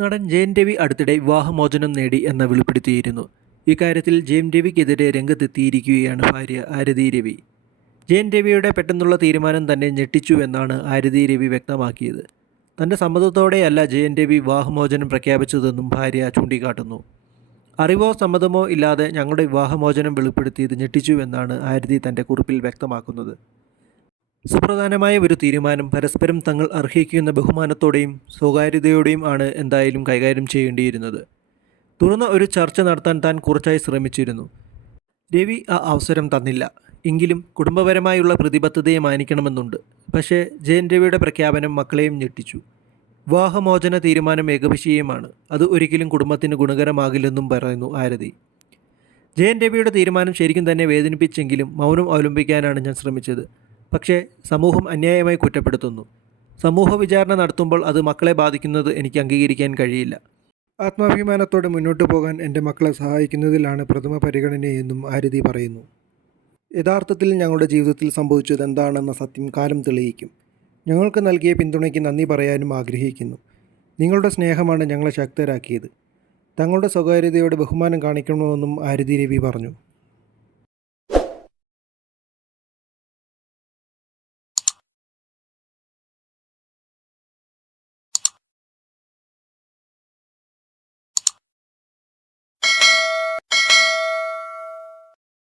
നടൻ ജയൻ രവി അടുത്തിടെ വിവാഹമോചനം നേടി എന്ന് വെളിപ്പെടുത്തിയിരുന്നു. ഇക്കാര്യത്തിൽ ജയൻ രവിക്കെതിരെ രംഗത്തെത്തിയിരിക്കുകയാണ് ഭാര്യ ആരതി രവി. ജയൻ രവിയുടെ പെട്ടെന്നുള്ള തീരുമാനം തന്നെ ഞെട്ടിച്ചു എന്നാണ് ആരതി രവി വ്യക്തമാക്കിയത്. തന്റെ സമ്മതത്തോടെയല്ല ജയൻ രവി വിവാഹമോചനം പ്രഖ്യാപിച്ചതെന്നും ഭാര്യ ചൂണ്ടിക്കാട്ടുന്നു. അറിവോ സമ്മതമോ ഇല്ലാതെ ഞങ്ങളുടെ വിവാഹമോചനം വെളിപ്പെടുത്തിയത് ഞെട്ടിച്ചു എന്നാണ് ആരതി തന്റെ കുറിപ്പിൽ വ്യക്തമാക്കുന്നത്. സുപ്രധാനമായ ഒരു തീരുമാനം പരസ്പരം തങ്ങൾ അർഹിക്കുന്ന ബഹുമാനത്തോടെയും സ്വകാര്യതയോടെയും ആണ് എന്തായാലും കൈകാര്യം ചെയ്യേണ്ടിയിരുന്നത്. തുറന്ന ഒരു ചർച്ച നടത്താൻ താൻ കുറച്ചായി ശ്രമിച്ചിരുന്നു. രവി ആ അവസരം തന്നില്ല. എങ്കിലും കുടുംബപരമായുള്ള പ്രതിബദ്ധതയെ മാനിക്കണമെന്നുണ്ട്. പക്ഷേ ജയൻ രവിയുടെ പ്രഖ്യാപനം മക്കളെയും ഞെട്ടിച്ചു. വിവാഹമോചന തീരുമാനം ഏകപക്ഷീയമാണ്. അത് ഒരിക്കലും കുടുംബത്തിന് ഗുണകരമാകില്ലെന്നും പറയുന്നു ആരതി. ജയൻ രവിയുടെ തീരുമാനം ശരിക്കും തന്നെ വേദനിപ്പിച്ചെങ്കിലും മൗനം അവലംബിക്കാനാണ് ഞാൻ ശ്രമിച്ചത്. പക്ഷേ സമൂഹം അന്യായമായി കുറ്റപ്പെടുത്തുന്നു. സമൂഹ വിചാരണ നടത്തുമ്പോൾ അത് മക്കളെ ബാധിക്കുന്നത് എനിക്ക് അംഗീകരിക്കാൻ കഴിയില്ല. ആത്മാഭിമാനത്തോടെ മുന്നോട്ട് പോകാൻ എന്റെ മക്കളെ സഹായിക്കുന്നതിലാണ് പ്രഥമ പരിഗണനയെന്നും ആരതി പറയുന്നു. യഥാർത്ഥത്തിൽ ഞങ്ങളുടെ ജീവിതത്തിൽ സംഭവിച്ചത് എന്താണെന്ന സത്യം കാലം തെളിയിക്കും. ഞങ്ങൾക്ക് നൽകിയ പിന്തുണയ്ക്ക് നന്ദി പറയാനും ആഗ്രഹിക്കുന്നു. നിങ്ങളുടെ സ്നേഹമാണ് ഞങ്ങളെ ശക്തരാക്കിയത്. തങ്ങളുടെ സ്വകാര്യതയോട് ബഹുമാനം കാണിക്കണമെന്നും ആരതി രവി പറഞ്ഞു.